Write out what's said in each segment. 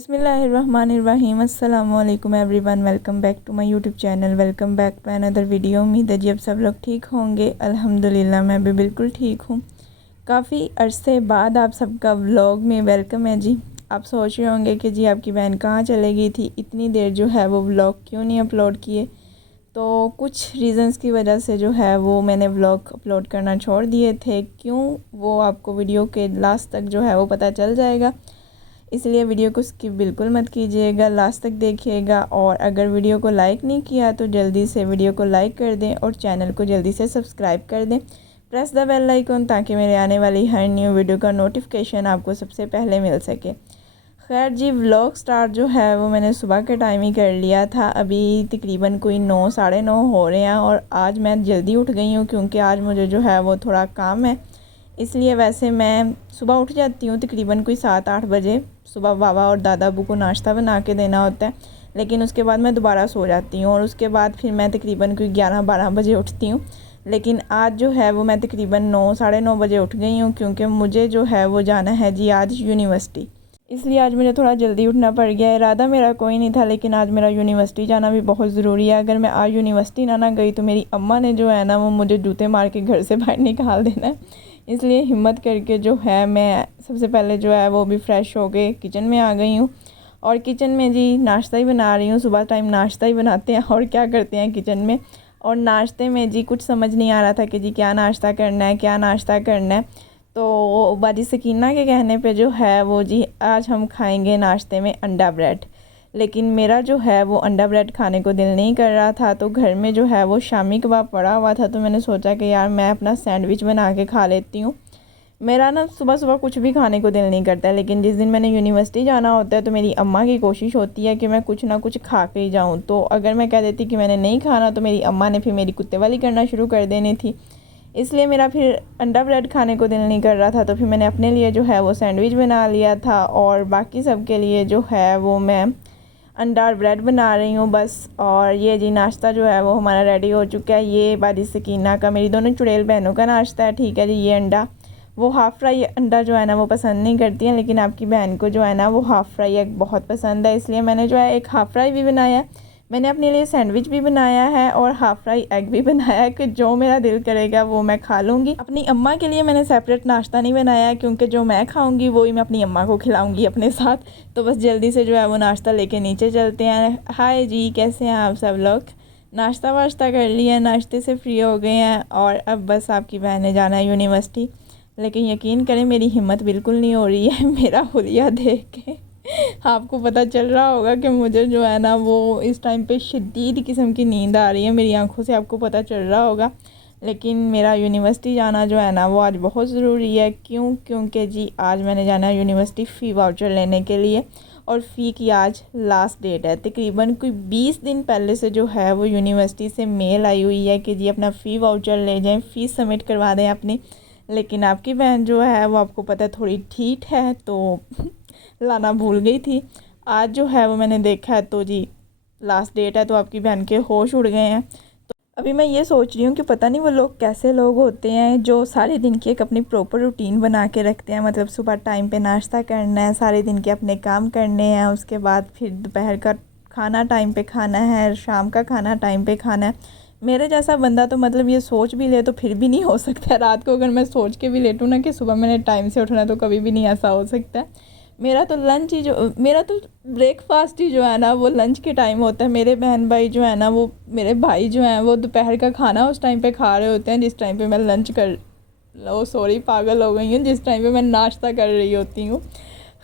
बिस्मिल्लाहिर्रहमानिर्रहीम। अस्सलाम वालेकुम everyone, welcome back to my YouTube channel. Welcome back to another video. उम्मीद है जी अब सब लोग ठीक होंगे। अल्हम्दुलिल्लाह मैं भी बिल्कुल ठीक हूँ। काफ़ी अरसे बाद आप सबका व्लॉग में वेलकम है जी। आप सोच रहे होंगे कि जी आपकी बहन कहाँ चले गई थी, इतनी देर जो है वो व्लॉग क्यों नहीं अपलोड किए। तो कुछ रीज़न्स की वजह से जो है वो मैंने व्लॉग अपलोड करना छोड़ दिए थे। क्यों, वो आपको वीडियो के लास्ट तक जो है वो पता चल जाएगा, इसलिए वीडियो को स्किप बिल्कुल मत कीजिएगा, लास्ट तक देखिएगा। और अगर वीडियो को लाइक नहीं किया तो जल्दी से वीडियो को लाइक कर दें और चैनल को जल्दी से सब्सक्राइब कर दें। प्रेस द बेल आइकन ताकि मेरे आने वाली हर न्यू वीडियो का नोटिफिकेशन आपको सबसे पहले मिल सके। खैर जी, व्लॉग स्टार्ट जो है वो मैंने सुबह के टाइम ही कर लिया था। अभी तकरीबन कोई 9 साढ़े 9 हो रहे हैं और आज मैं जल्दी उठ गई हूँ क्योंकि आज मुझे जो है वो थोड़ा काम है। इसलिए वैसे मैं सुबह उठ जाती हूँ तकरीबन कोई 7-8 बजे। सुबह बाबा और दादा अबू को नाश्ता बना के देना होता है, लेकिन उसके बाद मैं दोबारा सो जाती हूँ और उसके बाद फिर मैं तकरीबन कोई 11-12 बजे उठती हूँ। लेकिन आज जो है वो मैं तकरीबन 9 साढ़े 9 बजे उठ गई हूँ क्योंकि मुझे जो है वो जाना है जी आज यूनिवर्सिटी। इसलिए आज मुझे थोड़ा जल्दी उठना पड़ गया। इरादा मेरा कोई नहीं था, लेकिन आज मेरा यूनिवर्सिटी जाना भी बहुत ज़रूरी है। अगर मैं आज यूनिवर्सिटी ना गई तो मेरी अम्मा ने जो है ना वो मुझे जूते मार के घर से बाहर निकाल देना है। इसलिए हिम्मत करके जो है मैं सबसे पहले जो है वो भी फ़्रेश हो के किचन में आ गई हूँ। और किचन में जी नाश्ता ही बना रही हूँ। सुबह टाइम नाश्ता ही बनाते हैं और क्या करते हैं किचन में। और नाश्ते में जी कुछ समझ नहीं आ रहा था कि जी क्या नाश्ता करना है, क्या नाश्ता करना है। तो बाजी सकीना के कहने पे जो है वो जी आज हम खाएंगे नाश्ते में अंडा ब्रेड। लेकिन मेरा जो है वो अंडा ब्रेड खाने को दिल नहीं कर रहा था, तो घर में जो है वो शामी कबाब पड़ा हुआ था, तो मैंने सोचा कि यार मैं अपना सैंडविच बना के खा लेती हूँ। मेरा ना सुबह सुबह कुछ भी खाने को दिल नहीं करता है, लेकिन जिस दिन मैंने यूनिवर्सिटी जाना होता है तो मेरी अम्मा की कोशिश होती है कि मैं कुछ ना कुछ खा के ही जाऊँ। तो अगर मैं कह देती कि मैंने नहीं खाना तो मेरी अम्मा ने फिर मेरी कुत्ते वाली करना शुरू कर देनी थी। इसलिए मेरा फिर अंडा ब्रेड खाने को दिल नहीं कर रहा था, तो फिर मैंने अपने लिए जो है वो सैंडविच बना लिया था और बाकी सब के लिए जो है वो मैं अंडा और ब्रेड बना रही हूँ बस। और ये जी नाश्ता जो है वो हमारा रेडी हो चुका है। ये बाजी सकीना का, मेरी दोनों चुड़ैल बहनों का नाश्ता है। ठीक है जी, ये अंडा, वो हाफ़ फ्राई अंडा जो है ना वो पसंद नहीं करती हैं, लेकिन आपकी बहन को जो है ना वो हाफ़ फ्राई एग बहुत पसंद है, इसलिए मैंने जो है एक हाफ़ फ्राई भी बनाया है। मैंने अपने लिए सैंडविच भी बनाया है और हाफ़ फ्राई एग भी बनाया है कि जो मेरा दिल करेगा वो मैं खा लूँगी। अपनी अम्मा के लिए मैंने सेपरेट नाश्ता नहीं बनाया है क्योंकि जो मैं खाऊँगी वही मैं अपनी अम्मा को खिलाऊँगी अपने साथ। तो बस जल्दी से जो है वो नाश्ता लेके नीचे चलते हैं। हाय जी, कैसे हैं आप सब लोग? नाश्ता वाश्ता कर लिया, नाश्ते से फ्री हो गए हैं और अब बस आपकी बहन ने जाना है यूनिवर्सिटी। लेकिन यकीन करें मेरी हिम्मत बिल्कुल नहीं हो रही है मेरा हुलिया देख के। आपको पता चल रहा होगा कि मुझे जो है ना वो इस टाइम पे शदीद किस्म की नींद आ रही है मेरी आंखों से, आपको पता चल रहा होगा। लेकिन मेरा यूनिवर्सिटी जाना जो है ना वो आज बहुत ज़रूरी है। क्योंकि जी आज मैंने जाना है यूनिवर्सिटी फ़ी वाउचर लेने के लिए और फ़ी की आज लास्ट डेट है। तकरीबन कोई 20 दिन पहले से जो है वो यूनिवर्सिटी से मेल आई हुई है कि जी अपना फ़ी वाउचर ले जाएँ, फ़ीस सबमिट करवा दें अपनी। लेकिन आपकी बहन जो है वो आपको पता है थोड़ी ठीक है, तो लाना भूल गई थी। आज जो है वो मैंने देखा है तो जी लास्ट डेट है, तो आपकी बहन के होश उड़ गए हैं। तो अभी मैं ये सोच रही हूँ कि पता नहीं वो लोग कैसे लोग होते हैं जो सारे दिन की एक अपनी प्रॉपर रूटीन बना के रखते हैं। मतलब सुबह टाइम पे नाश्ता करना है, सारे दिन के अपने काम करने हैं, उसके बाद फिर दोपहर का खाना टाइम पे खाना है, शाम का खाना टाइम पे खाना है। मेरे जैसा बंदा तो मतलब ये सोच भी ले तो फिर भी नहीं हो सकता। रात को अगर मैं सोच के भी लेटूँ ना कि सुबह मैंने टाइम से उठना, तो कभी भी नहीं ऐसा हो सकता। मेरा तो ब्रेकफास्ट ही जो है ना वो लंच के टाइम होता है। मेरे बहन भाई जो है ना वो, मेरे भाई जो हैं वो दोपहर का खाना उस टाइम पे खा रहे होते हैं जिस टाइम पे मैं लंच कर लो सॉरी पागल हो गई हूँ, जिस टाइम पे मैं नाश्ता कर रही होती हूँ।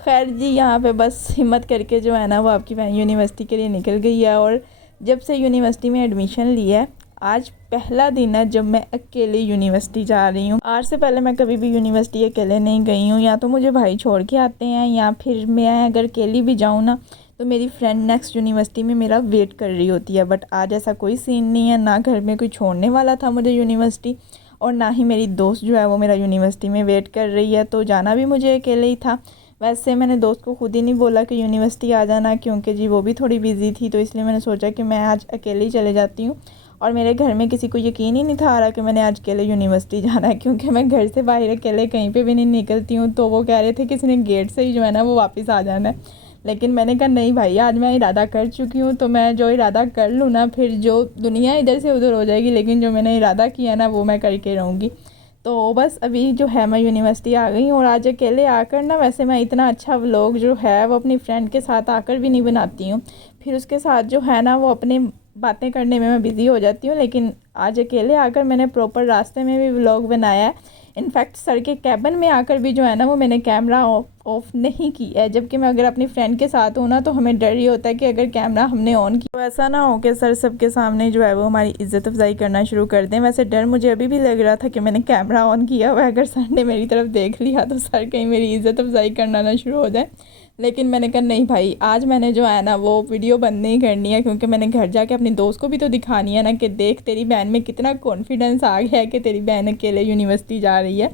खैर जी, यहाँ पे बस हिम्मत करके जो है ना वो आपकी बहन यूनिवर्सिटी के लिए निकल गई है। और जब से यूनिवर्सिटी में एडमिशन लिया है, आज पहला दिन है जब मैं अकेले यूनिवर्सिटी जा रही हूँ। आज से पहले मैं कभी भी यूनिवर्सिटी अकेले नहीं गई हूँ, या तो मुझे भाई छोड़ के आते हैं या फिर मैं अगर अकेली भी जाऊँ ना तो मेरी फ्रेंड नेक्स्ट यूनिवर्सिटी में मेरा वेट कर रही होती है। बट आज ऐसा कोई सीन नहीं है, ना घर में कोई छोड़ने वाला था मुझे यूनिवर्सिटी और ना ही मेरी दोस्त जो है वो मेरा यूनिवर्सिटी में वेट कर रही है। तो जाना भी मुझे अकेले ही था। वैसे मैंने दोस्त को खुद ही नहीं बोला कि यूनिवर्सिटी आ जाना, क्योंकि जी वो भी थोड़ी बिज़ी थी, तो इसलिए मैंने सोचा कि मैं आज अकेले ही चले जाती हूँ। और मेरे घर में किसी को यकीन ही नहीं था आ रहा कि मैंने आज अकेले यूनिवर्सिटी जाना है, क्योंकि मैं घर से बाहर अकेले कहीं पे भी नहीं निकलती हूँ। तो वो कह रहे थे किसी ने गेट से ही जो है ना वो वापस आ जाना है। लेकिन मैंने कहा नहीं भाई, आज मैं इरादा कर चुकी हूँ तो मैं जो इरादा कर लूँ ना, फिर जो दुनिया इधर से उधर हो जाएगी, लेकिन जो मैंने इरादा किया ना वो मैं करके रहूँगी। तो बस अभी जो है मैं यूनिवर्सिटी आ गई हूँ, और आज अकेले आकर ना, वैसे मैं इतना अच्छा व्लॉग जो है वो अपनी फ्रेंड के साथ आकर भी नहीं बनाती हूँ, फिर उसके साथ जो है ना वो अपने बातें करने में मैं बिज़ी हो जाती हूँ। लेकिन आज अकेले आकर मैंने प्रॉपर रास्ते में भी व्लॉग बनाया है। इनफैक्ट सर के कैबिन में आकर भी जो है ना वो मैंने कैमरा ऑफ नहीं की है, जबकि मैं अगर अपनी फ्रेंड के साथ हूँ ना तो हमें डर ही होता है कि अगर कैमरा हमने ऑन किया तो ऐसा ना हो कि सर सबके सामने जो है वो हमारी इज़्ज़त अफजाई करना शुरू कर दें। वैसे डर मुझे अभी भी लग रहा था कि मैंने कैमरा ऑन किया हुआ है, अगर सर ने मेरी तरफ देख लिया तो सर कहीं मेरी इज़्ज़त अफजाई करना ना शुरू हो जाए। लेकिन मैंने कहा नहीं भाई, आज मैंने जो है ना वो वीडियो बंद नहीं करनी है, क्योंकि मैंने घर जाके अपनी दोस्त को भी तो दिखानी है ना कि देख तेरी बहन में कितना कॉन्फिडेंस आ गया है कि तेरी बहन अकेले यूनिवर्सिटी जा रही है।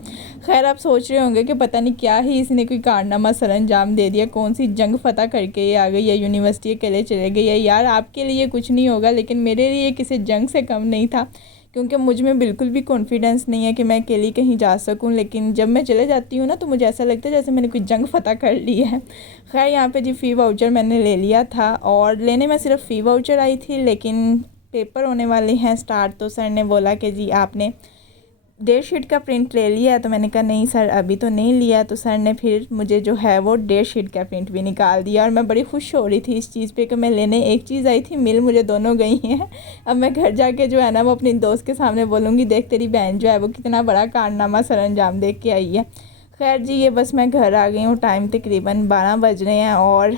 खैर आप सोच रहे होंगे कि पता नहीं क्या ही इसने कोई कारनामा सर अंजाम दे दिया, कौन सी जंग फतह करके ये आ गई है, यूनिवर्सिटी अकेले चले गई है। यार आपके लिए कुछ नहीं होगा, लेकिन मेरे लिए किसी जंग से कम नहीं था, क्योंकि मुझ में बिल्कुल भी कॉन्फिडेंस नहीं है कि मैं अकेली कहीं जा सकूं। लेकिन जब मैं चले जाती हूँ ना तो मुझे ऐसा लगता है जैसे मैंने कोई जंग फतह कर ली है। खैर यहाँ पे जी फ़ी वाउचर मैंने ले लिया था, और लेने में सिर्फ फ़ी वाउचर आई थी, लेकिन पेपर होने वाले हैं स्टार्ट, तो सर ने बोला कि जी आपने डेट शीट का प्रिंट ले लिया है। तो मैंने कहा नहीं सर अभी तो नहीं लिया। तो सर ने फिर मुझे जो है वो डेट शीट का प्रिंट भी निकाल दिया, और मैं बड़ी खुश हो रही थी इस चीज़ पे कि मैं लेने एक चीज़ आई थी, मिल मुझे दोनों गई हैं। अब मैं घर जाके जो है ना वो अपनी दोस्त के सामने बोलूँगी देख तेरी बहन जो है वो कितना बड़ा कारनामा सर अंजाम दे के आई है। खैर जी ये बस मैं घर आ गई हूँ, टाइम तकरीबन 12 बज रहे हैं, और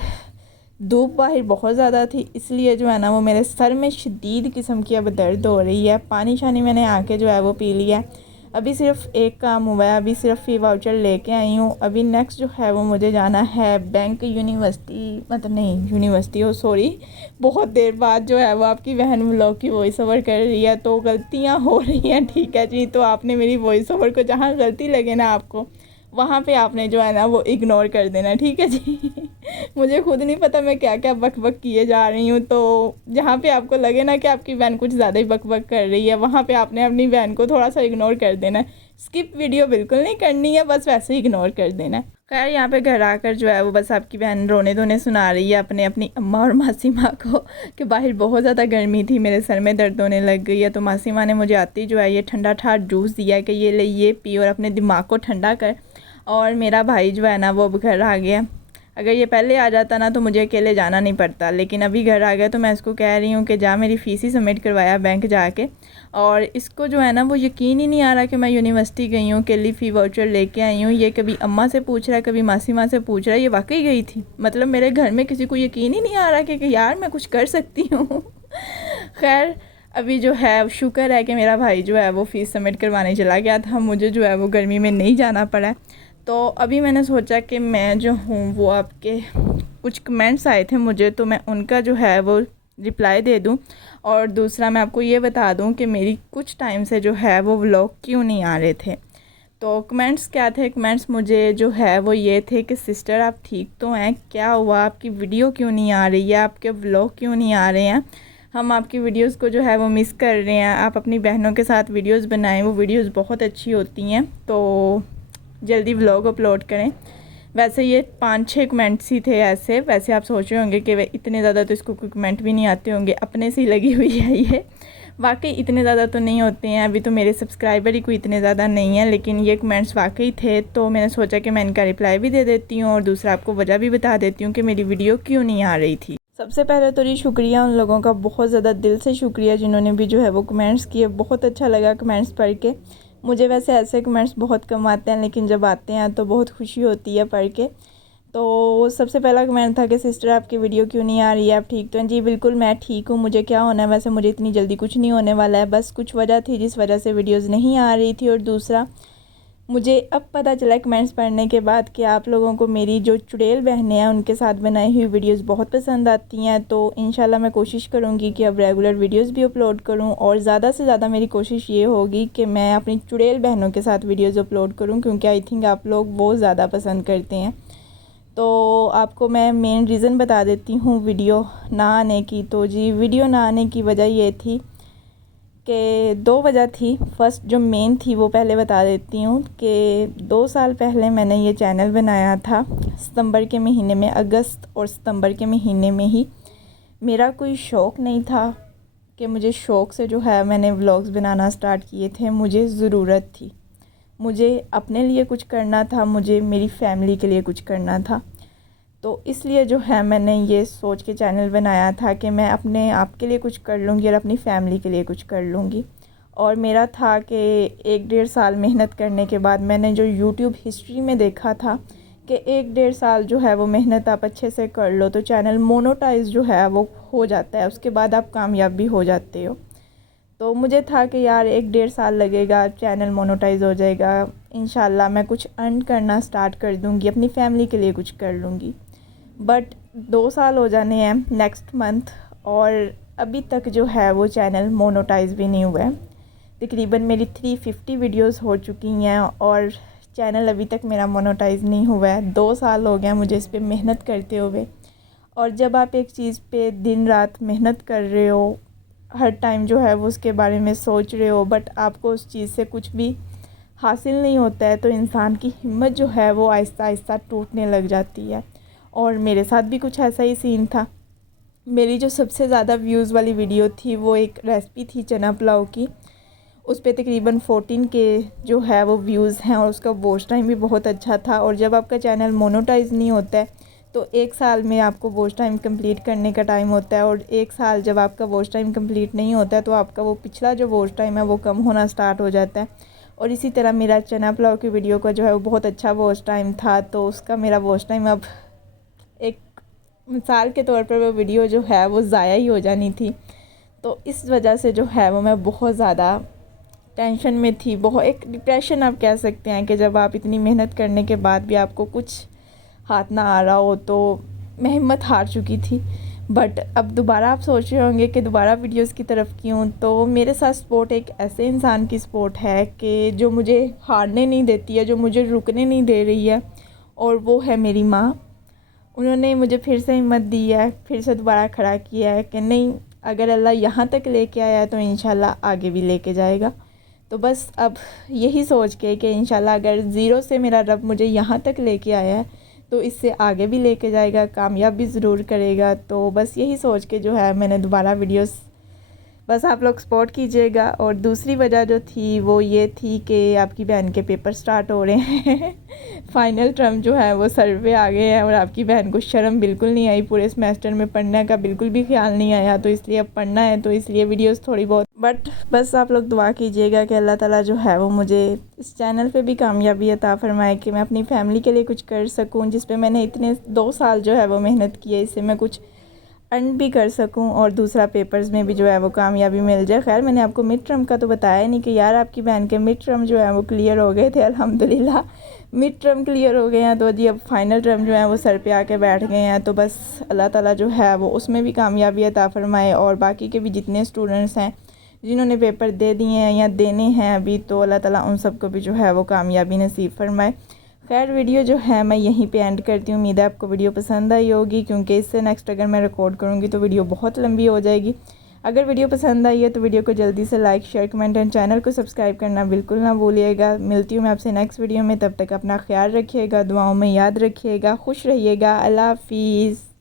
धूप बाहर बहुत ज़्यादा थी, इसलिए जो है ना वो मेरे सर में शदीद किस्म की अब दर्द हो रही है। पानी शानी मैंने आके जो है वो पी लिया है। अभी सिर्फ एक काम हुआ है, अभी सिर्फ फ़ी वाउचर लेके आई हूँ। अभी नेक्स्ट जो है वो मुझे जाना है बैंक यूनिवर्सिटी, मतलब नहीं यूनिवर्सिटी हो सॉरी, बहुत देर बाद जो है वो आपकी बहन व्लॉग की वॉइस ओवर कर रही है, तो गलतियाँ हो रही हैं, ठीक है जी। तो आपने मेरी वॉइस ओवर को जहाँ गलती लगे ना आपको, वहाँ पे आपने जो है ना वो इग्नोर कर देना, ठीक है जी। मुझे खुद नहीं पता मैं क्या क्या बक बक किए जा रही हूँ, तो जहाँ पे आपको लगे ना कि आपकी बहन कुछ ज़्यादा ही बक बक कर रही है, वहाँ पे आपने अपनी बहन को थोड़ा सा इग्नोर कर देना है। स्किप वीडियो बिल्कुल नहीं करनी है, बस वैसे ही इग्नोर कर देना है। खैर यहाँ पे घर आकर जो है वो बस आपकी बहन रोने धोने सुना रही है अपनी अम्मा और मासी माँ को कि बाहर बहुत ज़्यादा गर्मी थी, मेरे सर में दर्द होने लग गई है। तो मासी माँ ने मुझे आती जो है ये ठंडा ठार जूस दिया कि ये ले ये पी और अपने दिमाग को ठंडा कर। और मेरा भाई जो है ना वो अब घर आ गया। अगर ये पहले आ जाता ना तो मुझे अकेले जाना नहीं पड़ता, लेकिन अभी घर आ गया तो मैं इसको कह रही हूँ कि जा मेरी फ़ीस ही सबमिट करवाया बैंक जाके। और इसको जो है ना वो यकीन ही नहीं आ रहा कि मैं यूनिवर्सिटी गई हूँ, अकेली फ़ी वाउचर लेके आई हूँ। ये कभी अम्मा से पूछ रहा है, कभी मासी माँ से पूछ रहा है, ये वाकई गई थी। मतलब मेरे घर में किसी को यकीन ही नहीं आ रहा कि यार मैं कुछ कर सकती हूँ। खैर अभी जो है शुक्र है कि मेरा भाई जो है वो फ़ीस सबमिट करवाने चला गया था, मुझे जो है वो गर्मी में नहीं जाना पड़ा। तो अभी मैंने सोचा कि मैं जो हूँ वो आपके कुछ कमेंट्स आए थे मुझे, तो मैं उनका जो है वो रिप्लाई दे दूँ। और दूसरा मैं आपको ये बता दूँ कि मेरी कुछ टाइम से जो है वो व्लॉग क्यों नहीं आ रहे थे। तो कमेंट्स क्या थे, कमेंट्स मुझे जो है वो ये थे कि सिस्टर आप ठीक तो हैं, क्या हुआ, आपकी वीडियो क्यों नहीं आ रही है, आपके व्लॉग क्यों नहीं आ रहे हैं, हम आपकी वीडियोस को जो है वो मिस कर रहे हैं, आप अपनी बहनों के साथ वीडियोस बनाएं, वो वीडियोस बहुत अच्छी होती हैं, तो जल्दी व्लॉग अपलोड करें। वैसे ये 5-6 कमेंट्स ही थे ऐसे। वैसे आप सोच रहे होंगे कि वे इतने ज़्यादा तो इसको कोई कमेंट भी नहीं आते होंगे, अपने से ही लगी हुई है ये। वाकई इतने ज़्यादा तो नहीं होते हैं, अभी तो मेरे सब्सक्राइबर ही कोई इतने ज़्यादा नहीं है, लेकिन ये कमेंट्स वाकई थे, तो मैंने सोचा कि मैं इनका रिप्लाई भी दे देती हूँ और दूसरा आपको वजह भी बता देती हूँ कि मेरी वीडियो क्यों नहीं आ रही थी। सबसे पहले तो ये शुक्रिया उन लोगों का, बहुत ज़्यादा दिल से शुक्रिया जिन्होंने भी जो है वो कमेंट्स किए। बहुत अच्छा लगा कमेंट्स पढ़ के। मुझे वैसे ऐसे कमेंट्स बहुत कम आते हैं, लेकिन जब आते हैं तो बहुत खुशी होती है पढ़ के। तो सबसे पहला कमेंट था कि सिस्टर आपकी वीडियो क्यों नहीं आ रही है, आप ठीक तो हैं? जी बिल्कुल मैं ठीक हूँ, मुझे क्या होना है, वैसे मुझे इतनी जल्दी कुछ नहीं होने वाला है, बस कुछ वजह थी जिस वजह से वीडियोज़ नहीं आ रही थी। और दूसरा मुझे अब पता चला कमेंट्स पढ़ने के बाद कि आप लोगों को मेरी जो चुड़ैल बहनें हैं उनके साथ बनाई हुई वीडियोस बहुत पसंद आती हैं। तो इंशाल्लाह मैं कोशिश करूँगी कि अब रेगुलर वीडियोस भी अपलोड करूँ, और ज़्यादा से ज़्यादा मेरी कोशिश ये होगी कि मैं अपनी चुड़ैल बहनों के साथ वीडियोज़ अपलोड करूँ, क्योंकि आई थिंक आप लोग वो ज़्यादा पसंद करते हैं। तो आपको मैं मेन रीज़न बता देती हूँ वीडियो ना आने की। तो जी वीडियो ना आने की वजह ये थी कि दो वजह थी। फ़र्स्ट जो मेन थी वो पहले बता देती हूँ कि 2 साल पहले मैंने ये चैनल बनाया था सितंबर के महीने में, अगस्त और सितंबर के महीने में ही। मेरा कोई शौक़ नहीं था कि मुझे शौक़ से जो है मैंने व्लॉग्स बनाना स्टार्ट किए थे। मुझे ज़रूरत थी, मुझे अपने लिए कुछ करना था, मुझे मेरी फ़ैमिली के लिए कुछ करना था। तो इसलिए जो है मैंने ये सोच के चैनल बनाया था कि मैं अपने आप के लिए कुछ कर लूँगी और अपनी फ़ैमिली के लिए कुछ कर लूँगी। और मेरा था कि 1-1.5 साल मेहनत करने के बाद मैंने जो यूट्यूब हिस्ट्री में देखा था कि 1-1.5 साल जो है वो मेहनत आप अच्छे से कर लो तो चैनल मोनेटाइज जो है वो हो जाता है, उसके बाद आप कामयाब भी हो जाते हो। तो मुझे था कि यार 1-1.5 साल लगेगा, चैनल मोनेटाइज हो जाएगा, इंशाल्लाह मैं कुछ अर्न करना स्टार्ट कर दूँगी, अपनी फ़ैमिली के लिए कुछ कर लूँगी। बट 2 साल हो जाने हैं नेक्स्ट मंथ और अभी तक जो है वो चैनल मोनेटाइज भी नहीं हुआ है। तकरीबन मेरी 350 वीडियोस हो चुकी हैं और चैनल अभी तक मेरा मोनेटाइज नहीं हुआ है। 2 साल हो गए मुझे इस पे मेहनत करते हुए। और जब आप एक चीज़ पे दिन रात मेहनत कर रहे हो, हर टाइम जो है वो उसके बारे में सोच रहे हो, बट आपको उस चीज़ से कुछ भी हासिल नहीं होता है, तो इंसान की हिम्मत जो है वो आहिस्ता आहिस्ता टूटने लग जाती है। और मेरे साथ भी कुछ ऐसा ही सीन था। मेरी जो सबसे ज़्यादा व्यूज़ वाली वीडियो थी वो एक रेसिपी थी चना पुलाव की। उस पे तकरीबन 14 के जो है वो व्यूज़ हैं और उसका वॉच टाइम भी बहुत अच्छा था। और जब आपका चैनल मोनेटाइज नहीं होता है तो 1 साल में आपको वॉच टाइम कंप्लीट करने का टाइम होता है, और 1 साल जब आपका वॉच टाइम कंप्लीट नहीं होता है तो आपका वो पिछला जो वॉच टाइम है वो कम होना स्टार्ट हो जाता है। और इसी तरह मेरा चना पुलाव की वीडियो का जो है वो बहुत अच्छा वॉच टाइम था, तो उसका मेरा वॉच टाइम अब एक मिसाल के तौर पर वो वीडियो जो है वो ज़ाया ही हो जानी थी। तो इस वजह से जो है वो मैं बहुत ज़्यादा टेंशन में थी, बहुत एक डिप्रेशन आप कह सकते हैं कि जब आप इतनी मेहनत करने के बाद भी आपको कुछ हाथ ना आ रहा हो। तो मैं हिम्मत हार चुकी थी। बट अब दोबारा आप सोच रहे होंगे कि दोबारा वीडियोस की तरफ क्यों, तो मेरे साथ सपोर्ट एक ऐसे इंसान की सपोर्ट है कि जो मुझे हारने नहीं देती है, जो मुझे रुकने नहीं दे रही है, और वो है मेरी माँ। उन्होंने मुझे फिर से हिम्मत दी है, फिर से दोबारा खड़ा किया है कि नहीं, अगर अल्लाह यहाँ तक लेके आया है तो इंशाल्लाह आगे भी लेके जाएगा। तो बस अब यही सोच के कि इंशाल्लाह अगर ज़ीरो से मेरा रब मुझे यहाँ तक लेके आया है तो इससे आगे भी लेके जाएगा, कामयाब भी ज़रूर करेगा। तो बस यही सोच के जो है मैंने दोबारा वीडियोस, बस आप लोग सपोर्ट कीजिएगा। और दूसरी वजह जो थी वो ये थी कि आपकी बहन के पेपर स्टार्ट हो रहे हैं फाइनल टर्म जो है वो सर पे आ गए हैं और आपकी बहन को शर्म बिल्कुल नहीं आई, पूरे सेमेस्टर में पढ़ने का बिल्कुल भी ख्याल नहीं आया, तो इसलिए अब पढ़ना है, तो इसलिए वीडियोस थोड़ी बहुत। बट बस आप लोग दुआ कीजिएगा कि अल्लाह ताला जो है वो मुझे इस चैनल पे भी कामयाबी अता फरमाए कि मैं अपनी फ़ैमिली के लिए कुछ कर सकूँ, जिस पे मैंने इतने 2 साल जो है वो मेहनत की है, इससे मैं कुछ अर्न भी कर सकूं, और दूसरा पेपर्स में भी जो है वो कामयाबी मिल जाए। खैर मैंने आपको मिड टर्म का तो बताया नहीं कि यार आपकी बहन के मिड टर्म जो है वो क्लियर हो गए थे, अल्हम्दुलिल्लाह मिड टर्म क्लियर हो गए हैं। तो जी अब फाइनल टर्म जो है वो सर पे आके बैठ गए हैं। तो बस अल्लाह ताला जो है वो उसमें भी कामयाबी अता फरमाए, और बाकी के भी जितने स्टूडेंट्स हैं जिन्होंने पेपर दे दिए हैं या देने हैं अभी, तो अल्लाह ताला उन सबको भी जो है वो कामयाबी नसीब फरमाए। खैर वीडियो जो है मैं यहीं पे एंड करती हूँ। उम्मीद है आपको वीडियो पसंद आई होगी, क्योंकि इससे नेक्स्ट अगर मैं रिकॉर्ड करूँगी तो वीडियो बहुत लंबी हो जाएगी। अगर वीडियो पसंद आई है तो वीडियो को जल्दी से like, share, comment and channel को सब्सक्राइब करना बिल्कुल ना भूलिएगा। मिलती हूँ मैं आपसे नेक्स्ट वीडियो में, तब तक अपना ख्याल रखिएगा, दुआओं में याद रखिएगा, खुश रहिएगा। अल्लाह हाफिज़।